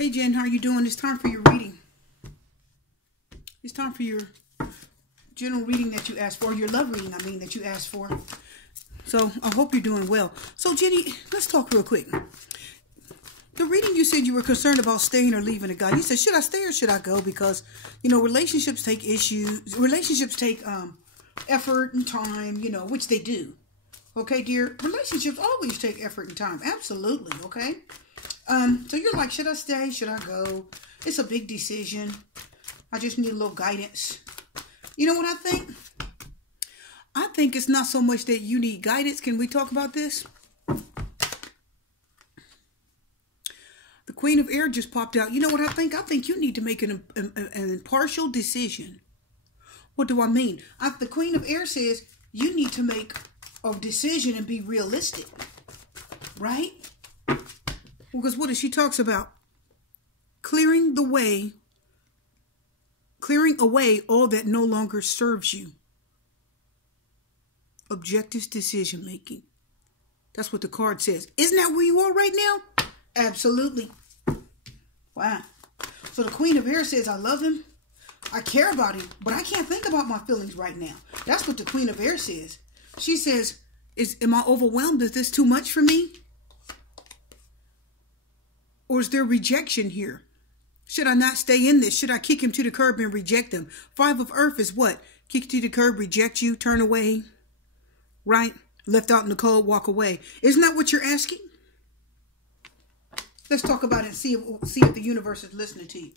Hey Jen, how are you doing? It's time for your reading. It's time for your general reading that you asked for, your love reading, that you asked for. So I hope you're doing well. So Jenny, let's talk real quick. The reading, you said you were concerned about staying or leaving a guy. You said, should I stay or should I go? Because, relationships take effort and time, which they do. Okay, dear? Relationships always take effort and time. Absolutely, okay? So you're like, should I stay? Should I go? It's a big decision. I just need a little guidance. You know what I think? I think it's not so much that you need guidance. Can we talk about this? The Queen of Air just popped out. You know what I think? I think you need to make an impartial decision. What do I mean? The Queen of Air says you need to make a decision and be realistic. Right? Because what does she talks about? Clearing away all that no longer serves you. Objective decision making. That's what the card says. Isn't that where you are right now? Absolutely. Wow. So the Queen of Air says, I love him. I care about him, but I can't think about my feelings right now. That's what the Queen of Air says. She says, am I overwhelmed? Is this too much for me? Or is there rejection here? Should I not stay in this? Should I kick him to the curb and reject him? 5 of Earth is what? Kick to the curb, reject you, turn away. Right? Left out in the cold, walk away. Isn't that what you're asking? Let's talk about it and see if the universe is listening to you.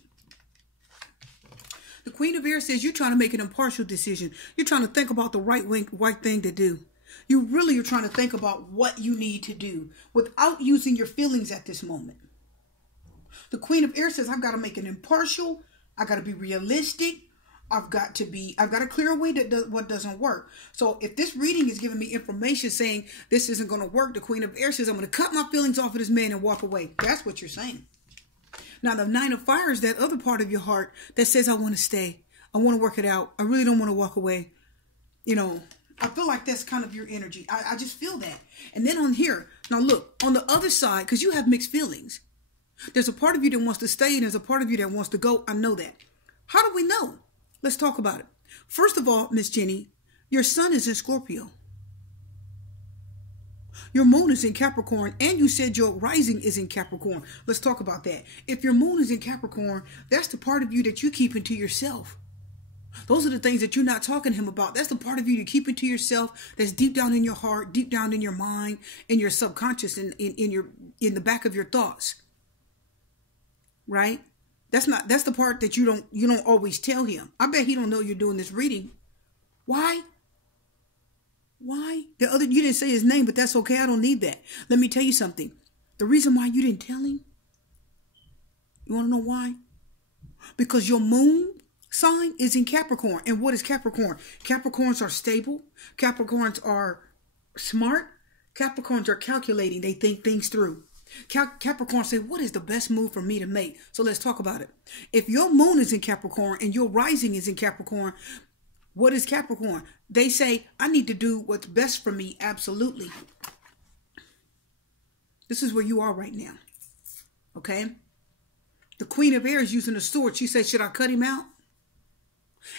The Queen of Air says you're trying to make an impartial decision. You're trying to think about the right thing to do. You really are trying to think about what you need to do without using your feelings at this moment. The Queen of Air says, I've got to make an impartial. I got to be realistic. I've got to clear away what doesn't work. So if this reading is giving me information saying this isn't going to work, the Queen of Air says, I'm going to cut my feelings off of this man and walk away. That's what you're saying. Now, the 9 of Fire is that other part of your heart that says, I want to stay. I want to work it out. I really don't want to walk away. I feel like that's kind of your energy. I just feel that. And then on here, now look, on the other side, because you have mixed feelings. There's a part of you that wants to stay and there's a part of you that wants to go. I know that. How do we know? Let's talk about it. First of all, Miss Jenny, your sun is in Scorpio. Your moon is in Capricorn, and you said your rising is in Capricorn. Let's talk about that. If your moon is in Capricorn, that's the part of you that you keep into yourself. Those are the things that you're not talking to him about. That's the part of you to keep into yourself that's deep down in your heart, deep down in your mind, in your subconscious, in the back of your thoughts. Right? That's the part that you don't always tell him. I bet he don't know you're doing this reading. Why? Why? You didn't say his name, but that's okay. I don't need that. Let me tell you something. The reason why you didn't tell him, you want to know why? Because your moon sign is in Capricorn. And what is Capricorn? Capricorns are stable. Capricorns are smart. Capricorns are calculating. They think things through. Capricorn say, what is the best move for me to make? So let's talk about it. If your moon is in Capricorn and your rising is in Capricorn, what is Capricorn? They say, I need to do what's best for me. Absolutely. This is where you are right now. Okay? The Queen of Air is using a sword. She says, should I cut him out?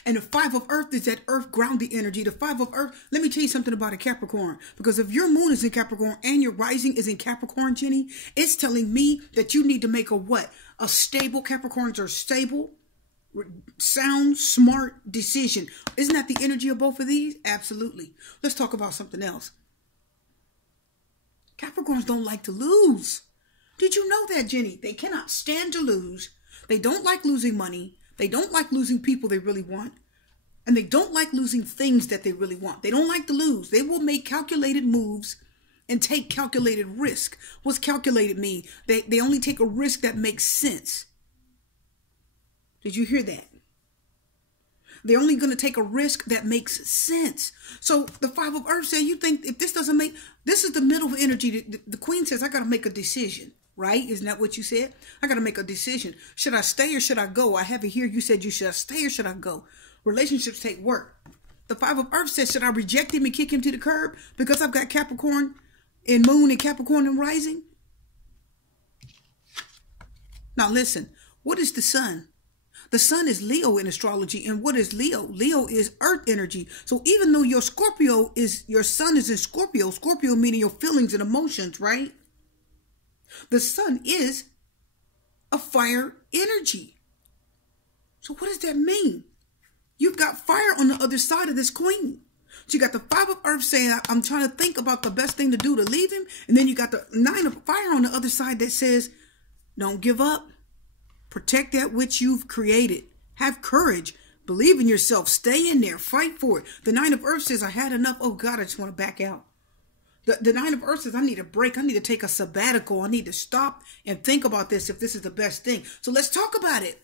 And the 5 of Earth is that earth grounding energy. The 5 of Earth, let me tell you something about a Capricorn. Because if your moon is in Capricorn and your rising is in Capricorn, Jenny, it's telling me that you need to make a what? A stable, Capricorns are stable, sound, smart decision. Isn't that the energy of both of these? Absolutely. Let's talk about something else. Capricorns don't like to lose. Did you know that, Jenny? They cannot stand to lose. They don't like losing money. They don't like losing people they really want. And they don't like losing things that they really want. They don't like to lose. They will make calculated moves and take calculated risk. What's calculated mean? They only take a risk that makes sense. Did you hear that? They're only going to take a risk that makes sense. So the 5 of Earth said, you think if this doesn't make, this is the middle of energy. The Queen says, I got to make a decision. Right? Isn't that what you said? I got to make a decision. Should I stay or should I go? I have it here. You said you should stay or should I go? Relationships take work. The 5 of Earth says, should I reject him and kick him to the curb because I've got Capricorn and moon and Capricorn and rising? Now listen, what is the sun? The sun is Leo in astrology. And what is Leo? Leo is earth energy. So even though your sun is in Scorpio, Scorpio meaning your feelings and emotions, right? The sun is a fire energy. So what does that mean? You've got fire on the other side of this queen. So you got the 5 of earth saying, I'm trying to think about the best thing to do to leave him. And then you got the 9 of fire on the other side that says, don't give up. Protect that which you've created. Have courage. Believe in yourself. Stay in there. Fight for it. The 9 of earth says, I had enough. Oh God, I just want to back out. The 9 of earth says, I need a break. I need to take a sabbatical. I need to stop and think about this if this is the best thing. So let's talk about it.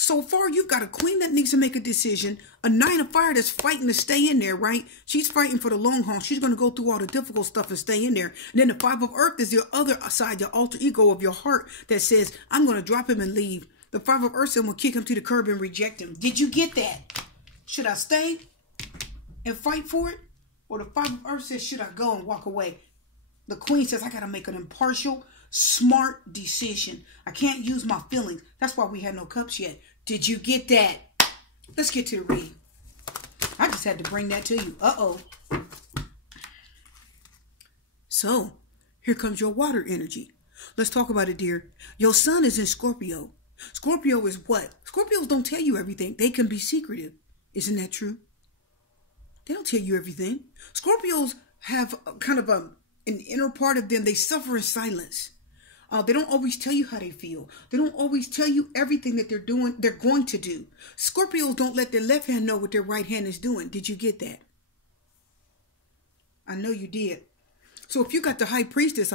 So far, you've got a queen that needs to make a decision, a 9 of fire that's fighting to stay in there, right? She's fighting for the long haul. She's going to go through all the difficult stuff and stay in there. And then the 5 of earth is your other side, your alter ego of your heart that says, I'm going to drop him and leave. The 5 of earth will kick him to the curb and reject him. Did you get that? Should I stay and fight for it? Or the 5 of earth says, should I go and walk away? The queen says, I got to make an impartial, smart decision. I can't use my feelings. That's why we had no cups yet. Did you get that? Let's get to the reading. I just had to bring that to you. Uh-oh. So, here comes your water energy. Let's talk about it, dear. Your sun is in Scorpio. Scorpio is what? Scorpios don't tell you everything. They can be secretive. Isn't that true? They don't tell you everything. Scorpios have kind of an inner part of them. They suffer in silence. They don't always tell you how they feel. They don't always tell you everything that they're doing, they're going to do. Scorpios don't let their left hand know what their right hand is doing. Did you get that? I know you did. So if you got the high priestess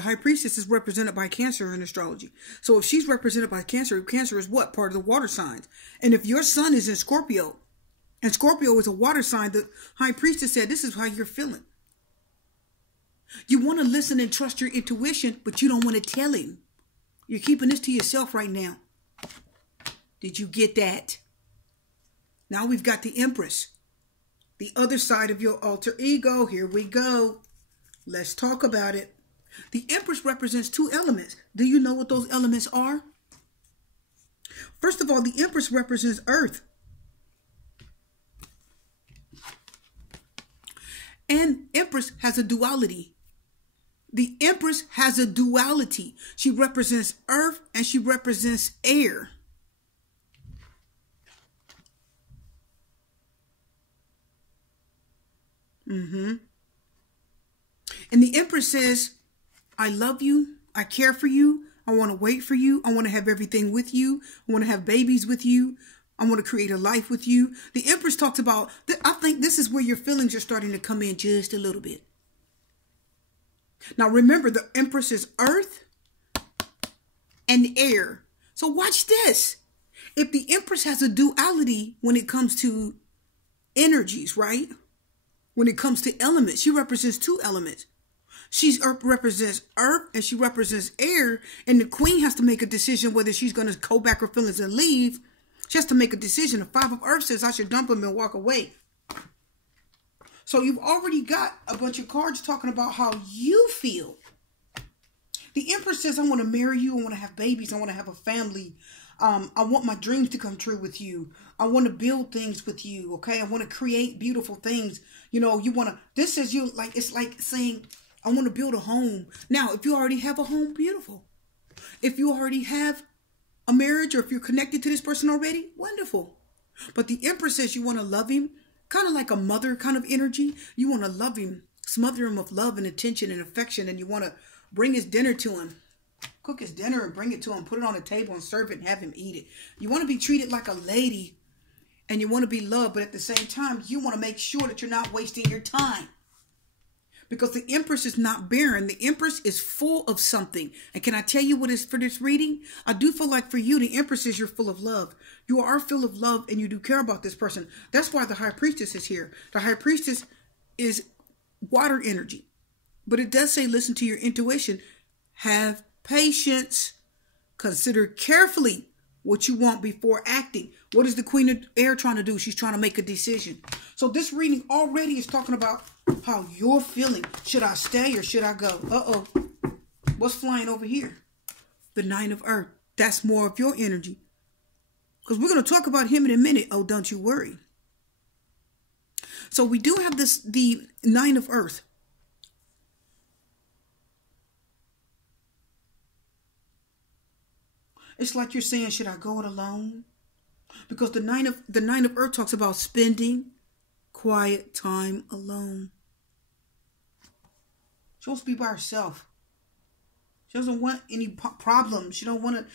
is represented by Cancer in astrology. So if she's represented by Cancer, Cancer is what? Part of the water signs. And if your sun is in Scorpio, and Scorpio is a water sign, the high priestess said, this is how you're feeling. You want to listen and trust your intuition, but you don't want to tell him. You're keeping this to yourself right now. Did you get that? Now we've got the Empress. The other side of your alter ego. Here we go. Let's talk about it. The Empress represents 2 elements. Do you know what those elements are? First of all, the Empress represents Earth. And Empress has a duality. The Empress has a duality. She represents earth and she represents air. And the Empress says, I love you. I care for you. I want to wait for you. I want to have everything with you. I want to have babies with you. I want to create a life with you. The Empress talks about, I think this is where your feelings are starting to come in just a little bit. Now remember, the Empress is earth and air. So watch this. If the Empress has a duality when it comes to energies, right? When it comes to elements, she represents 2 elements. She represents earth and she represents air. And the queen has to make a decision whether she's going to go back her feelings and leave. She has to make a decision. The 5 of earth says I should dump him and walk away. So you've already got a bunch of cards talking about how you feel. The Empress says, I want to marry you. I want to have babies. I want to have a family. I want my dreams to come true with you. I want to build things with you. Okay. I want to create beautiful things. You know, you want to, this is you like, it's like saying, I want to build a home. Now, if you already have a home, beautiful. If you already have a marriage or if you're connected to this person already, wonderful. But the Empress says you want to love him. Kind of like a mother kind of energy. You want to love him, smother him with love and attention and affection. And you want to bring his dinner to him. Cook his dinner and bring it to him. Put it on a table and serve it and have him eat it. You want to be treated like a lady. And you want to be loved. But at the same time, you want to make sure that you're not wasting your time. Because the Empress is not barren. The Empress is full of something. And can I tell you what is for this reading? I do feel like for you, the Empress is you're full of love. You are full of love and you do care about this person. That's why the High Priestess is here. The High Priestess is water energy. But it does say listen to your intuition. Have patience. Consider carefully what you want before acting. What is the Queen of Air trying to do? She's trying to make a decision. So this reading already is talking about how you're feeling. Should I stay or should I go? Uh-oh. What's flying over here? The 9 of Earth. That's more of your energy. Because we're going to talk about him in a minute. Oh, don't you worry. So we do have the Nine of Earth. It's like you're saying, should I go it alone? Because the Nine of Earth talks about spending quiet time alone. She wants to be by herself. She doesn't want any problems. She doesn't want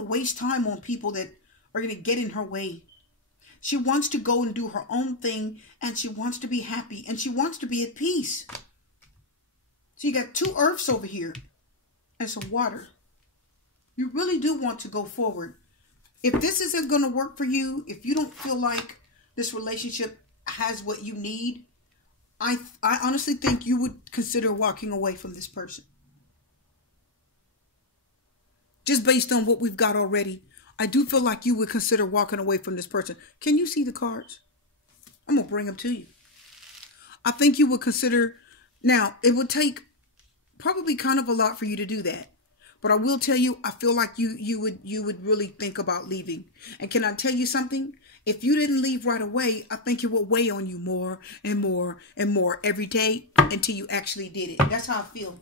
to waste time on people that are going to get in her way. She wants to go and do her own thing, and she wants to be happy, and she wants to be at peace. So you got 2 earths over here and some water. You really do want to go forward. If this isn't going to work for you, if you don't feel like this relationship has what you need, I honestly think you would consider walking away from this person. Just based on what we've got already, I do feel like you would consider walking away from this person. Can you see the cards? I'm going to bring them to you. I think you would consider, now it would take probably kind of a lot for you to do that. But I will tell you, I feel like you would really think about leaving. And can I tell you something? If you didn't leave right away, I think it will weigh on you more and more and more every day until you actually did it. That's how I feel.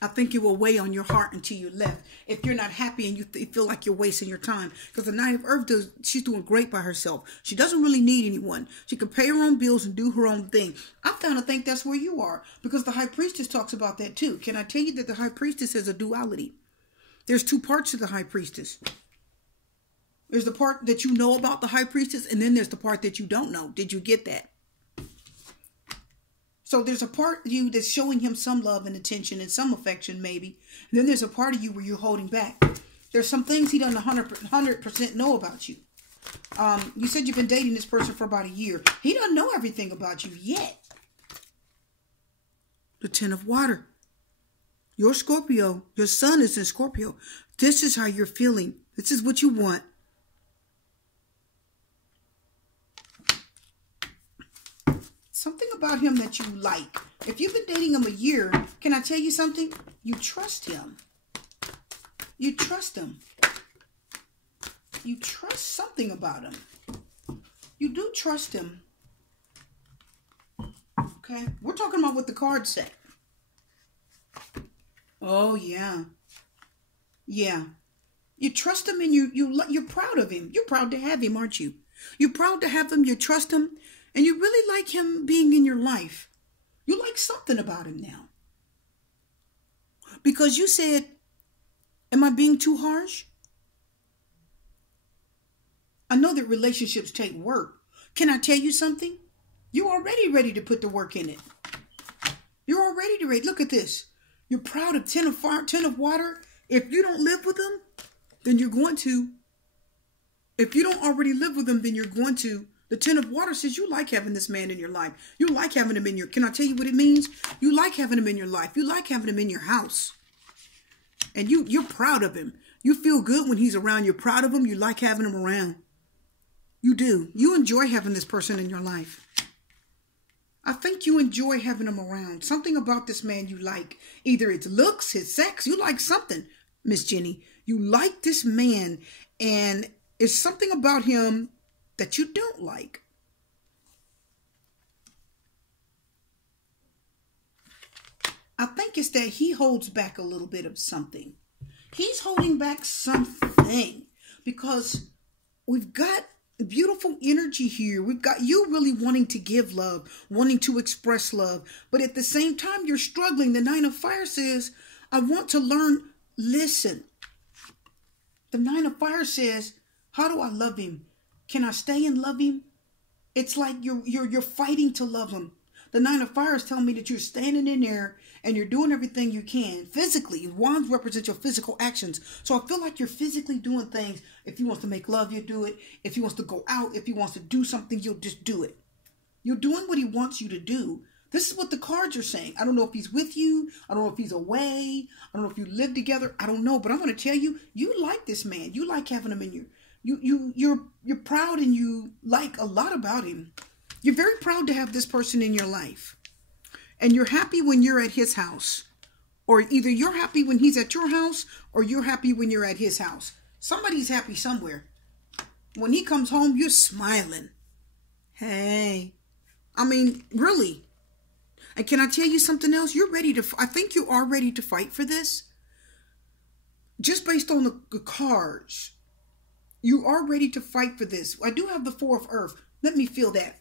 I think it will weigh on your heart until you left. If you're not happy and you feel like you're wasting your time. Because the Nine of Earth, she's doing great by herself. She doesn't really need anyone. She can pay her own bills and do her own thing. I kind of think that's where you are. Because the High Priestess talks about that too. Can I tell you that the High Priestess has a duality? There's 2 parts to the High Priestess. There's the part that you know about the High Priestess, and then there's the part that you don't know. Did you get that? So there's a part of you that's showing him some love and attention and some affection maybe. And then there's a part of you where you're holding back. There's some things he doesn't 100% know about you. You said you've been dating this person for about a year. He doesn't know everything about you yet. The Ten of Water. You're Scorpio. Your sun is in Scorpio. This is how you're feeling. This is what you want. Something about him that you like. If you've been dating him a year, can I tell you something? You trust him. You trust him. You trust something about him. You do trust him. Okay? We're talking about what the cards say. Oh, yeah. Yeah. You trust him and you're proud of him. You're proud to have him, aren't you? You're proud to have him. You trust him. And you really like him being in your life. You like something about him now. Because you said, am I being too harsh? I know that relationships take work. Can I tell you something? You're already ready to put the work in it. You're already ready. Look at this. You're proud of 10 of fire, 10 of water. If you don't live with them, then you're going to. If you don't already live with them, then you're going to. The 10 of water says you like having this man in your life. You like having him in your... Can I tell you what it means? You like having him in your life. You like having him in your house. And you're proud of him. You feel good when he's around. You're proud of him. You like having him around. You do. You enjoy having this person in your life. I think you enjoy having him around. Something about this man you like. Either it's looks, his sex. You like something, Miss Jenny. You like this man. And it's something about him that you don't like. I think it's that he holds back a little bit of something. He's holding back something because we've got beautiful energy here. We've got you really wanting to give love, wanting to express love. But at the same time, you're struggling. The Nine of Fire says, I want to learn. Listen. The Nine of Fire says, how do I love him? Can I stay and love him? It's like you're fighting to love him. The Nine of Fire is telling me that you're standing in there and you're doing everything you can physically. Wands represent your physical actions. So I feel like you're physically doing things. If he wants to make love, you do it. If he wants to go out, if he wants to do something, you'll just do it. You're doing what he wants you to do. This is what the cards are saying. I don't know if he's with you. I don't know if he's away. I don't know if you live together. I don't know. But I'm going to tell you, you like this man. You like having him in your... You're proud and you like a lot about him. You're very proud to have this person in your life. And you're happy when you're at his house. Or either you're happy when he's at your house or you're happy when you're at his house. Somebody's happy somewhere. When he comes home, you're smiling. Hey. I mean, really. And can I tell you something else? You're ready to, I think you are ready to fight for this. Just based on the cards. You are ready to fight for this. I do have the Four of Earth. Let me feel that.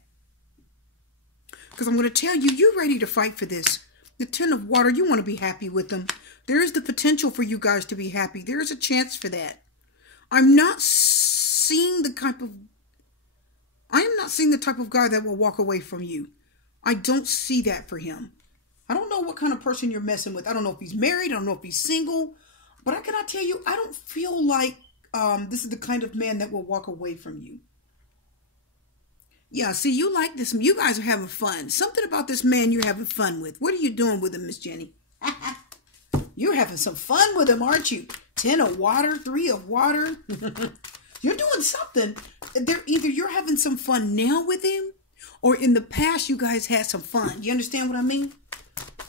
Because I'm going to tell you, you're ready to fight for this. The Ten of Water, you want to be happy with them. There is the potential for you guys to be happy. There is a chance for that. I'm not seeing the type of guy that will walk away from you. I don't see that for him. I don't know what kind of person you're messing with. I don't know if he's married. I don't know if he's single. But I cannot tell you, I don't feel like this is the kind of man that will walk away from you. Yeah, see, you like this. You guys are having fun. Something about this man you're having fun with. What are you doing with him, Miss Jenny? You're having some fun with him, aren't you? 10 of water, 3 of water. You're doing something. Either you're having some fun now with him, or in the past you guys had some fun. You understand what I mean?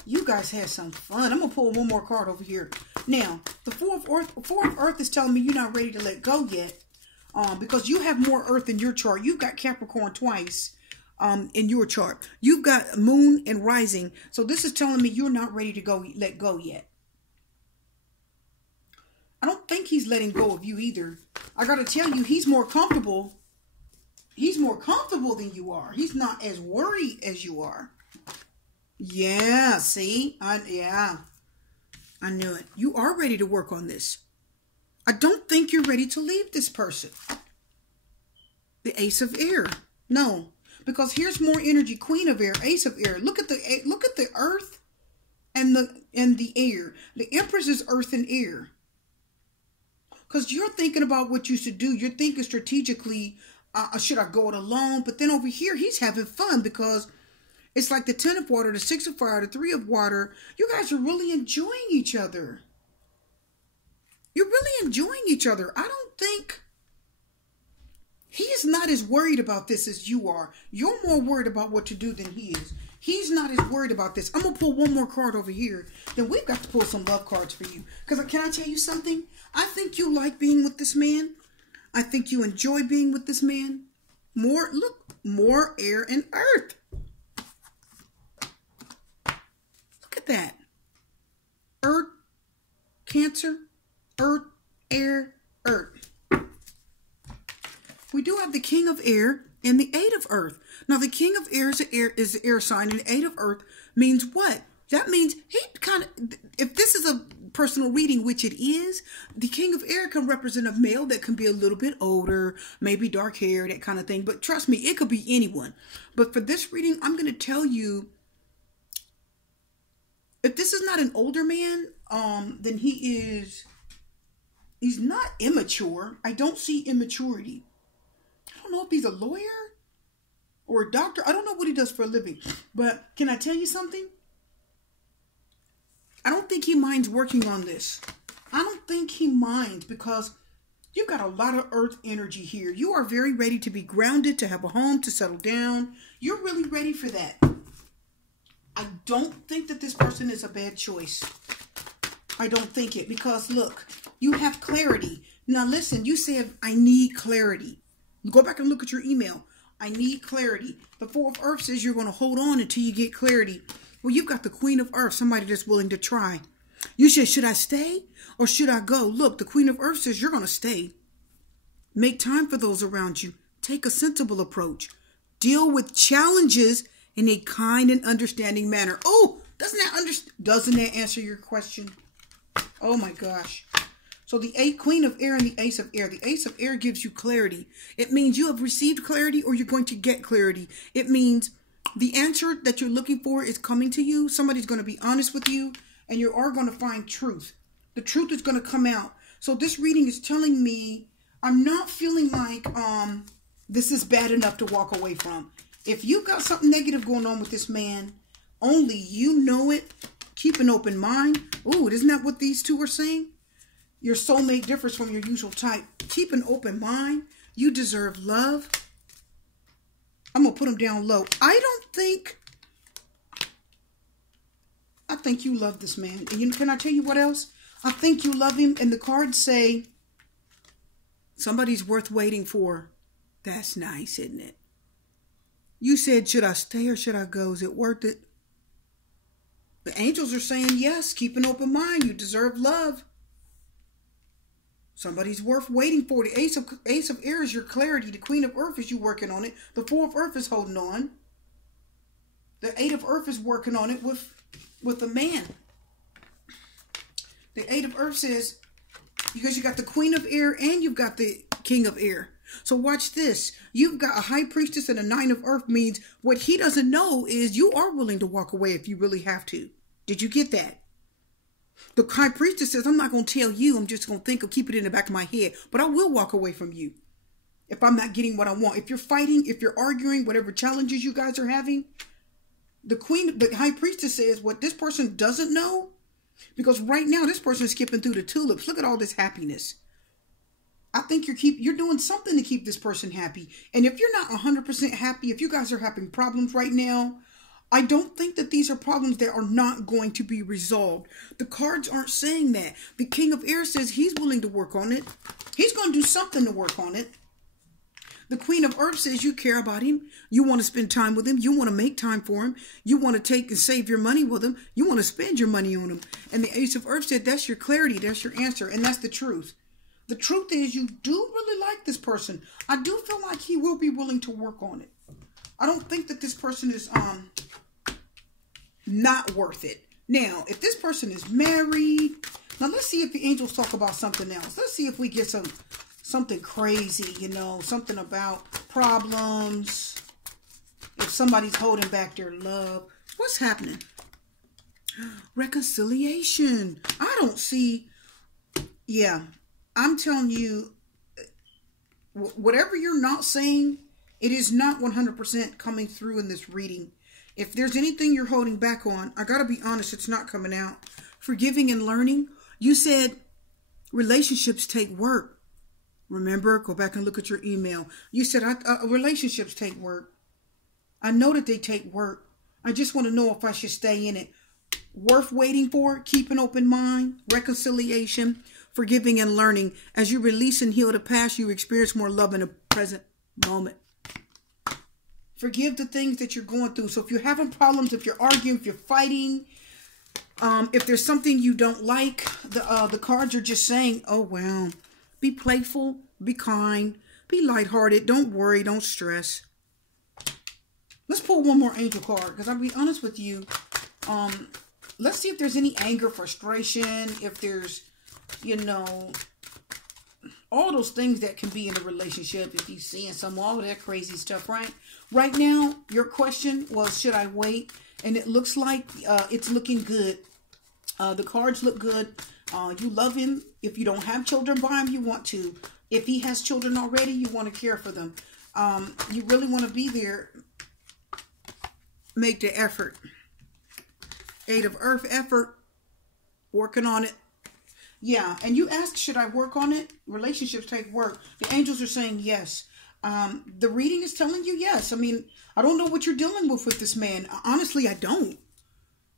You guys had some fun. I'm going to pull one more card over here. Now, the Four of Earth is telling me you're not ready to let go yet. Because you have more Earth in your chart. You've got Capricorn twice in your chart. You've got Moon and Rising. So this is telling me you're not ready to let go yet. I don't think he's letting go of you either. I got to tell you, he's more comfortable. He's more comfortable than you are. He's not as worried as you are. Yeah, see? Yeah. I knew it. You are ready to work on this. I don't think you're ready to leave this person. The Ace of Air. No. Because here's more energy. Queen of Air, Ace of Air. Look at the Earth and the air. The Empress is Earth and air. Because you're thinking about what you should do. You're thinking strategically, should I go it alone? But then over here, he's having fun because it's like the 10 of water, the 6 of fire, the 3 of water. You guys are really enjoying each other. You're really enjoying each other. I don't think he is not as worried about this as you are. You're more worried about what to do than he is. He's not as worried about this. I'm going to pull one more card over here. Then we've got to pull some love cards for you. Because can I tell you something? I think you like being with this man. I think you enjoy being with this man. More air and earth. Look at that. Earth, Cancer, earth, air, earth. We do have the King of Air and the 8 of Earth. Now, the King of Air is the air sign, and the 8 of Earth means what? That means he kind of, if this is a personal reading, which it is, the King of Air can represent a male that can be a little bit older, maybe dark hair, that kind of thing. But trust me, it could be anyone. But for this reading, I'm going to tell you, if this is not an older man, then he's not immature. I don't see immaturity. I don't know if he's a lawyer or a doctor. I don't know what he does for a living. But can I tell you something? I don't think he minds working on this. I don't think he minds because you've got a lot of earth energy here. You are very ready to be grounded, to have a home, to settle down. You're really ready for that. I don't think that this person is a bad choice. I don't think it because look, you have clarity. Now listen, you said, I need clarity. Go back and look at your email. I need clarity. The 4 of Earth says you're going to hold on until you get clarity. Well, you've got the Queen of Earth, somebody that's willing to try. You said, should I stay or should I go? Look, the Queen of Earth says you're going to stay. Make time for those around you. Take a sensible approach. Deal with challenges in a kind and understanding manner. Oh, doesn't that answer your question? Oh my gosh. So the Queen of Air and the Ace of Air. The Ace of Air gives you clarity. It means you have received clarity or you're going to get clarity. It means the answer that you're looking for is coming to you. Somebody's going to be honest with you and you are going to find truth. The truth is going to come out. So this reading is telling me I'm not feeling like this is bad enough to walk away from. If you've got something negative going on with this man, only you know it. Keep an open mind. Ooh, isn't that what these two are saying? Your soulmate differs from your usual type. Keep an open mind. You deserve love. I'm going to put them down low. I don't think I think you love this man. And can I tell you what else? I think you love him. And the cards say, somebody's worth waiting for. That's nice, isn't it? You said, should I stay or should I go? Is it worth it? The angels are saying, yes, keep an open mind. You deserve love. Somebody's worth waiting for. The Ace of Air is your clarity. The Queen of Earth is you working on it. The Four of Earth is holding on. The Eight of Earth is working on it with a man. The Eight of Earth says, because you got the Queen of Air and you've got the King of Air. So watch this. You've got a High Priestess and a Nine of Earth means what he doesn't know is you are willing to walk away if you really have to. Did you get that? The High Priestess says, I'm not going to tell you. I'm just going to think or keep it in the back of my head. But I will walk away from you if I'm not getting what I want. If you're fighting, if you're arguing, whatever challenges you guys are having, the High Priestess says what this person doesn't know, because right now this person is skipping through the tulips. Look at all this happiness. I think you're doing something to keep this person happy. And if you're not 100% happy, if you guys are having problems right now, I don't think that these are problems that are not going to be resolved. The cards aren't saying that. The King of Air says he's willing to work on it. He's going to do something to work on it. The Queen of Earth says you care about him. You want to spend time with him. You want to make time for him. You want to take and save your money with him. You want to spend your money on him. And the Ace of Earth said that's your clarity. That's your answer. And that's the truth. The truth is you do really like this person. I do feel like he will be willing to work on it. I don't think that this person is not worth it. Now, if this person is married, now let's see if the angels talk about something else. Let's see if we get something crazy, something about problems. If somebody's holding back their love, what's happening? Reconciliation. I don't see. Yeah, I'm telling you, whatever you're not saying, it is not 100% coming through in this reading. If there's anything you're holding back on, I got to be honest, it's not coming out. Forgiving and learning. You said relationships take work. Remember, go back and look at your email. You said relationships take work. I know that they take work. I just want to know if I should stay in it. Worth waiting for. Keep an open mind. Reconciliation. Forgiving and learning. As you release and heal the past, you experience more love in the present moment. Forgive the things that you're going through. So if you're having problems, if you're arguing, if you're fighting, if there's something you don't like, the cards are just saying, oh, well, be playful, be kind, be lighthearted. Don't worry, don't stress. Let's pull one more angel card because I'll be honest with you. Let's see if there's any anger, frustration, if there's, all those things that can be in a relationship, if you're seeing all of that crazy stuff, right? Right now, your question was, should I wait? And it looks like it's looking good. The cards look good. You love him. If you don't have children by him, you want to. If he has children already, you want to care for them. You really want to be there. Make the effort. Eight of Earth, effort. Working on it. Yeah, and you ask, should I work on it? Relationships take work. The angels are saying yes. The reading is telling you yes. I mean, I don't know what you're dealing with this man. Honestly, I don't.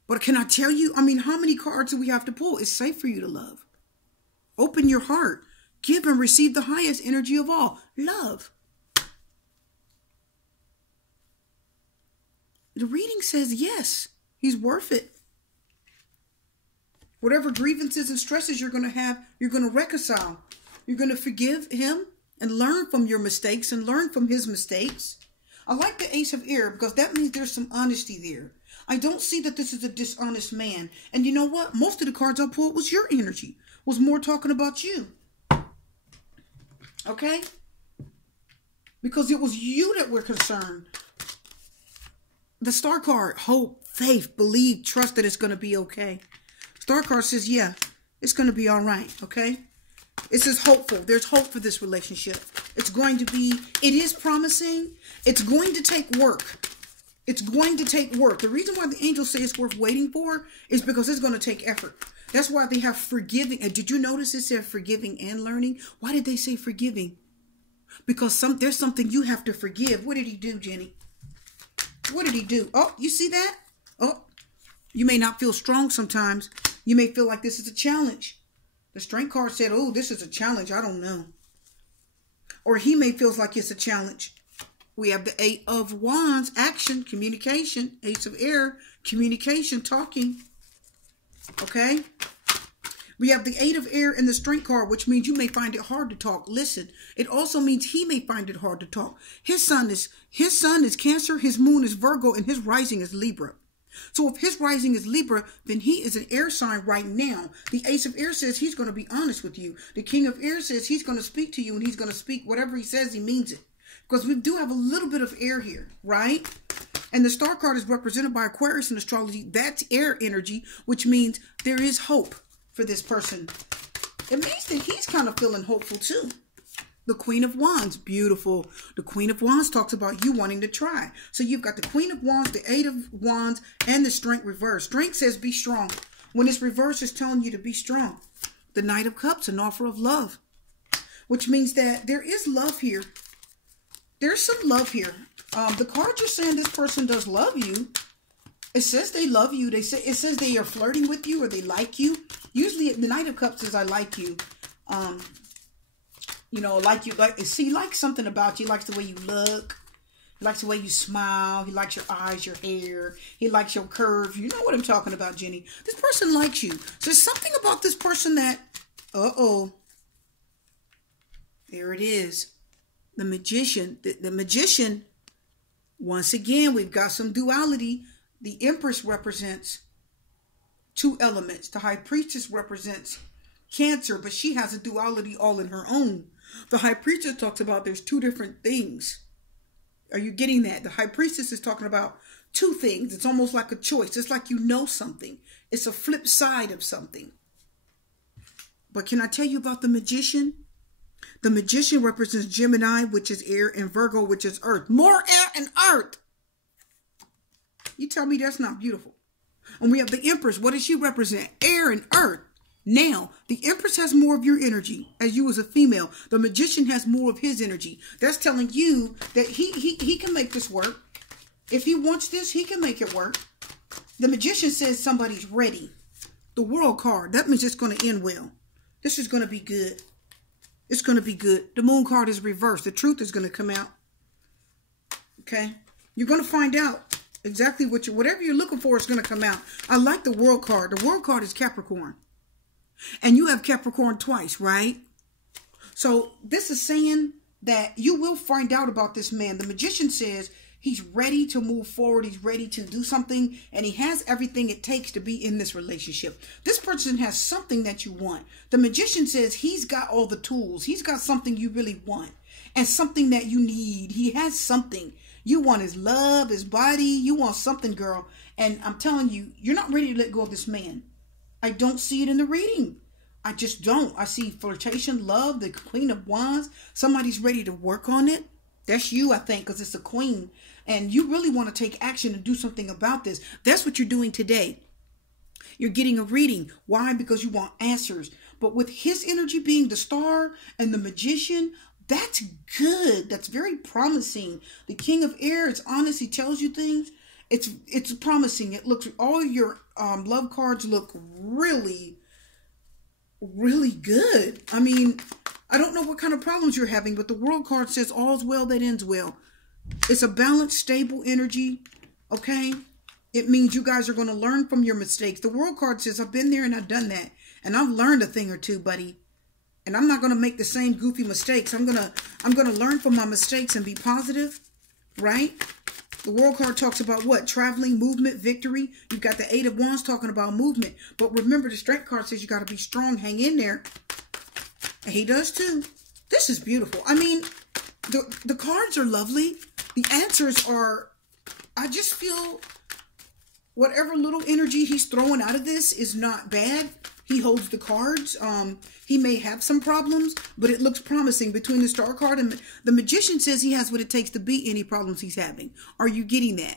But can I tell you, how many cards do we have to pull? It's safe for you to love. Open your heart. Give and receive the highest energy of all. Love. The reading says yes. He's worth it. Whatever grievances and stresses you're going to have, you're going to reconcile. You're going to forgive him and learn from your mistakes and learn from his mistakes. I like the Ace of Air because that means there's some honesty there. I don't see that this is a dishonest man. And you know what? Most of the cards I pulled was your energy. Was more talking about you. Okay? Because it was you that were concerned. The Star card, hope, faith, believe, trust that it's going to be okay. Star card says, yeah, it's going to be all right, okay? It says hopeful. There's hope for this relationship. It's going to be, it is promising. It's going to take work. It's going to take work. The reason why the angels say it's worth waiting for is because it's going to take effort. That's why they have forgiving. And did you notice it said forgiving and learning? Why did they say forgiving? Because there's something you have to forgive. What did he do, Jenny? What did he do? Oh, you see that? Oh, You may not feel strong sometimes. You may feel like this is a challenge. The Strength card said, oh, this is a challenge. I don't know. Or he may feel like it's a challenge. We have the Eight of Wands, action, communication. Ace of Air, communication, talking. Okay? We have the Eight of Air and the Strength card, which means you may find it hard to talk. Listen, it also means he may find it hard to talk. His sun is Cancer, his moon is Virgo, and his rising is Libra. So if his rising is Libra, then he is an air sign right now. The Ace of Air says he's going to be honest with you. The King of Air says he's going to speak to you, and he's going to speak whatever he says, he means it. Because we do have a little bit of air here, right? And the Star card is represented by Aquarius in astrology. That's air energy, which means there is hope for this person. It means that he's kind of feeling hopeful too. The Queen of Wands, beautiful. The Queen of Wands talks about you wanting to try. So you've got the Queen of Wands, the Eight of Wands, and the Strength reverse. Strength says be strong. When it's reverse, it's telling you to be strong. The Knight of Cups, an offer of love, which means that there is love here. There's some love here. The cards are saying this person does love you. It says they love you. It says they are flirting with you or they like you. Usually the Knight of Cups says I like you. You know, he likes something about you. He likes the way you look. He likes the way you smile. He likes your eyes, your hair. He likes your curves. You know what I'm talking about, Jenny. This person likes you. So there's something about this person that, there it is. The Magician. The Magician, once again, we've got some duality. The Empress represents two elements. The High Priestess represents Cancer, but she has a duality all in her own. The High Priestess talks about there's two different things. Are you getting that? The High Priestess is talking about two things. It's almost like a choice. It's like you know something. It's a flip side of something. But can I tell you about the Magician? The Magician represents Gemini, which is air, and Virgo, which is earth. More air and earth. You tell me that's not beautiful. And we have the Empress. What does she represent? Air and earth. Now, the Empress has more of your energy as you as a female. The Magician has more of his energy. That's telling you that he can make this work. If he wants this, he can make it work. The Magician says somebody's ready. The World card, that means it's going to end well. This is going to be good. It's going to be good. The Moon card is reversed. The truth is going to come out. Okay? You're going to find out exactly whatever you're looking for is going to come out. I like the World card. The World card is Capricorn. And you have Capricorn twice, right? So this is saying that you will find out about this man. The Magician says he's ready to move forward. He's ready to do something. And he has everything it takes to be in this relationship. This person has something that you want. The Magician says he's got all the tools. He's got something you really want. And something that you need. He has something. You want his love, his body. You want something, girl. And I'm telling you, you're not ready to let go of this man. I don't see it in the reading. I just don't. I see flirtation, love, the Queen of Wands. Somebody's ready to work on it. That's you, I think, because it's a queen. And you really want to take action and do something about this. That's what you're doing today. You're getting a reading. Why? Because you want answers. But with his energy being the Star and the Magician, that's good. That's very promising. The King of Air is honest. He tells you things. It's promising. It looks, all your love cards look really, really good. I mean, I don't know what kind of problems you're having, but the World card says all's well that ends well. It's a balanced, stable energy. Okay? It means you guys are going to learn from your mistakes. The World card says I've been there and I've done that. And I've learned a thing or two, buddy. And I'm not going to make the same goofy mistakes. I'm going to learn from my mistakes and be positive, right? The World card talks about what? Traveling, movement, victory. You've got the Eight of Wands talking about movement. But remember, the Strength card says you got to be strong. Hang in there. And he does too. This is beautiful. I mean, the cards are lovely. The answers are, I just feel whatever little energy he's throwing out of this is not bad. He holds the cards. He may have some problems, but it looks promising between the Star card and the Magician says he has what it takes to beat any problems he's having. Are you getting that?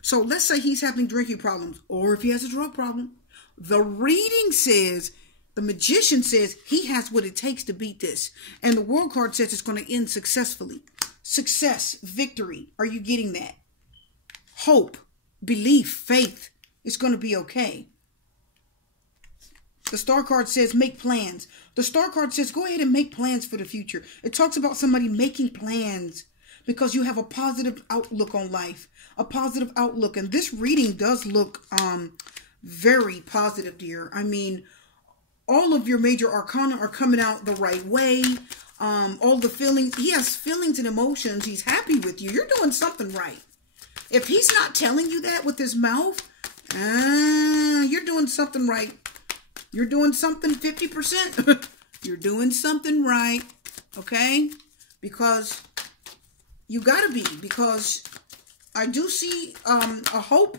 So let's say he's having drinking problems or if he has a drug problem. The reading says, the Magician says he has what it takes to beat this. And the World card says it's going to end successfully. Success, victory. Are you getting that? Hope, belief, faith. It's going to be okay. The star card says make plans. The star card says go ahead and make plans for the future. It talks about somebody making plans because you have a positive outlook on life, a positive outlook. And this reading does look very positive, dear. I mean, all of your major arcana are coming out the right way. All the feelings, he has feelings and emotions. He's happy with you. You're doing something right. If he's not telling you that with his mouth, you're doing something right. You're doing something 50%. You're doing something right. Okay? Because you gotta be. Because I do see a hope.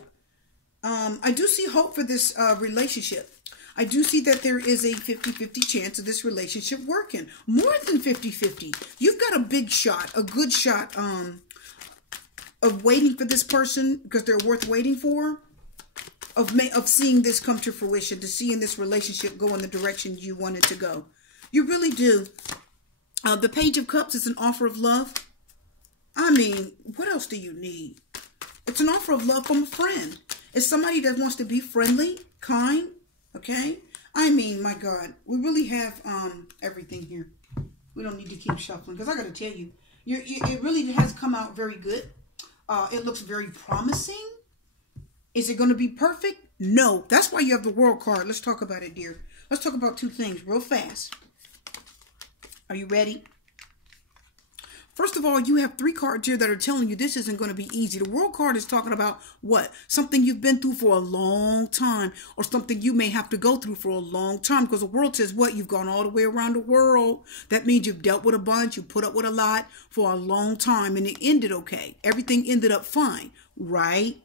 I do see hope for this relationship. I do see that there is a 50-50 chance of this relationship working. More than 50-50. You've got a big shot, a good shot of waiting for this person because they're worth waiting for. Of seeing this come to fruition, to seeing this relationship go in the direction you want it to go. You really do. The Page of Cups is an offer of love. I mean, what else do you need? It's an offer of love from a friend. It's somebody that wants to be friendly, kind, okay? I mean, my God, we really have everything here. We don't need to keep shuffling because I got to tell you, it really has come out very good. It looks very promising. Is it going to be perfect? No. That's why you have the World card. Let's talk about it, dear. Let's talk about two things real fast. Are you ready? First of all, you have three cards here that are telling you this isn't going to be easy. The World card is talking about what? Something you've been through for a long time, or something you may have to go through for a long time, because the World says what? You've gone all the way around the world. That means you've dealt with a bunch, you put up with a lot for a long time, and it ended okay. Everything ended up fine, right?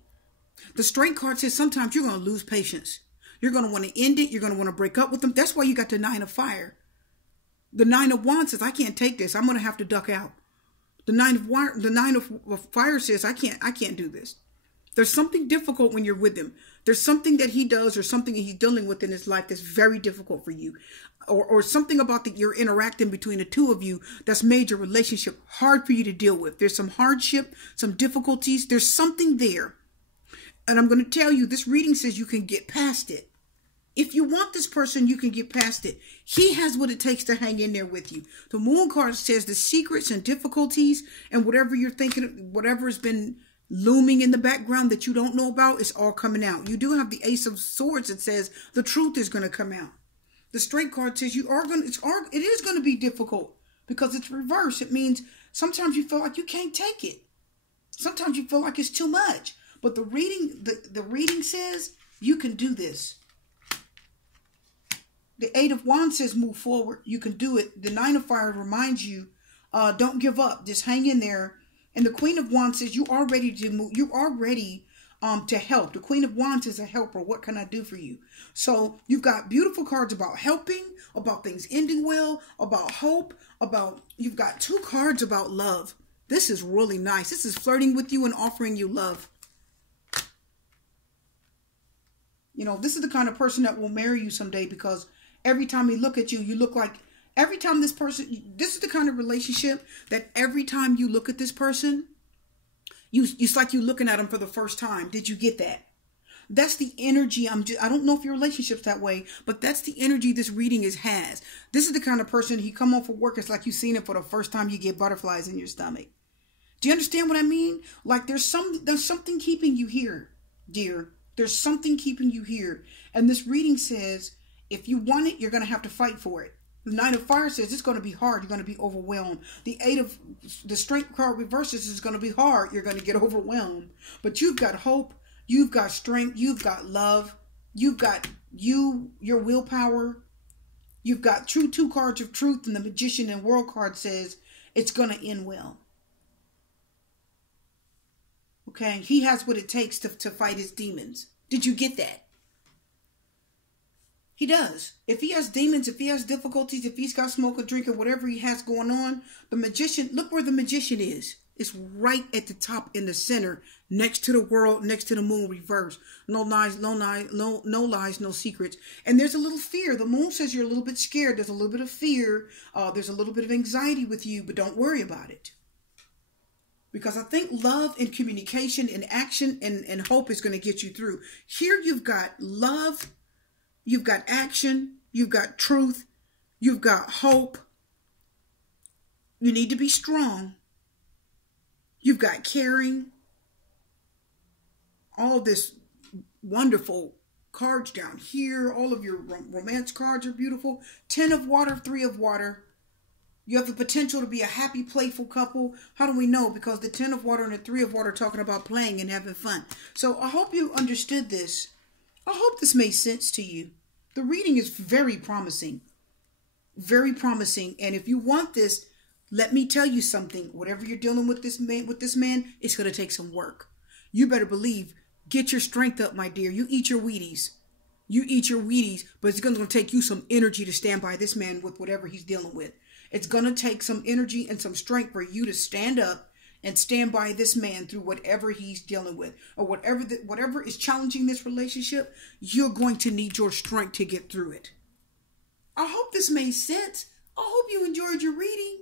The Strength card says sometimes you're going to lose patience. You're going to want to end it. You're going to want to break up with them. That's why you got the Nine of Fire. The Nine of Wands says, I can't take this. I'm going to have to duck out. The Nine of Fire says, I can't do this. There's something difficult when you're with him. There's something that he does or something that he's dealing with in his life that's very difficult for you. Or something about that you're interacting between the two of you that's made your relationship hard for you to deal with. There's some hardship, some difficulties. There's something there. And I'm going to tell you, this reading says you can get past it. If you want this person, you can get past it. He has what it takes to hang in there with you. The Moon card says the secrets and difficulties and whatever you're thinking, whatever has been looming in the background that you don't know about, is all coming out. You do have the Ace of Swords that says the truth is going to come out. The Strength card says it is going to be difficult because it's reversed. It means sometimes you feel like you can't take it. Sometimes you feel like it's too much. But the reading says you can do this. The Eight of Wands says move forward. You can do it. The Nine of Fire reminds you, don't give up. Just hang in there. And the Queen of Wands says you are ready to move. You are ready to help. The Queen of Wands is a helper. What can I do for you? So you've got beautiful cards about helping, about things ending well, about hope, you've got two cards about love. This is really nice. This is flirting with you and offering you love. You know, this is the kind of person that will marry you someday because every time he look at you, you look like, every time this is the kind of relationship that every time you look at this person, it's like you're looking at him for the first time. Did you get that? That's the energy. I don't know if your relationship's that way, but that's the energy this reading has. This is the kind of person, he come home from work, it's like you've seen it for the first time, you get butterflies in your stomach. Do you understand what I mean? Like there's something keeping you here, dear. There's something keeping you here. And this reading says, if you want it, you're going to have to fight for it. The Nine of Fire says it's going to be hard. You're going to be overwhelmed. The Strength card reverses is going to be hard. You're going to get overwhelmed. But you've got hope. You've got strength. You've got love. You've got your willpower. You've got two cards of truth. And the Magician and World card says it's going to end well. Okay, he has what it takes to fight his demons. Did you get that? He does. If he has demons, if he has difficulties, if he's got smoke or drink or whatever he has going on, the Magician, look where the Magician is. It's right at the top in the center, next to the World, next to the Moon reverse. No lies, no secrets. And there's a little fear. The Moon says you're a little bit scared. There's a little bit of fear. There's a little bit of anxiety with you, but don't worry about it. Because I think love and communication and action and hope is going to get you through. Here you've got love, you've got action, you've got truth, you've got hope. You need to be strong. You've got caring. All this wonderful cards down here. All of your romance cards are beautiful. 10 of water, 3 of water. You have the potential to be a happy, playful couple. How do we know? Because the 10 of water and the 3 of water are talking about playing and having fun. So I hope you understood this. I hope this made sense to you. The reading is very promising. Very promising. And if you want this, let me tell you something. Whatever you're dealing with this man, it's going to take some work. You better believe. Get your strength up, my dear. You eat your Wheaties. You eat your Wheaties, but it's going to take you some energy to stand by this man with whatever he's dealing with. It's going to take some energy and some strength for you to stand up and stand by this man through whatever he's dealing with, or whatever is challenging this relationship. You're going to need your strength to get through it. I hope this made sense. I hope you enjoyed your reading.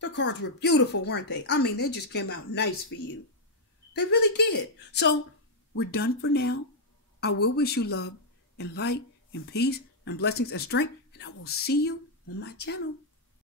The cards were beautiful, weren't they? I mean, they just came out nice for you. They really did. So we're done for now. I will wish you love and light and peace and blessings and strength. And I will see you on my channel.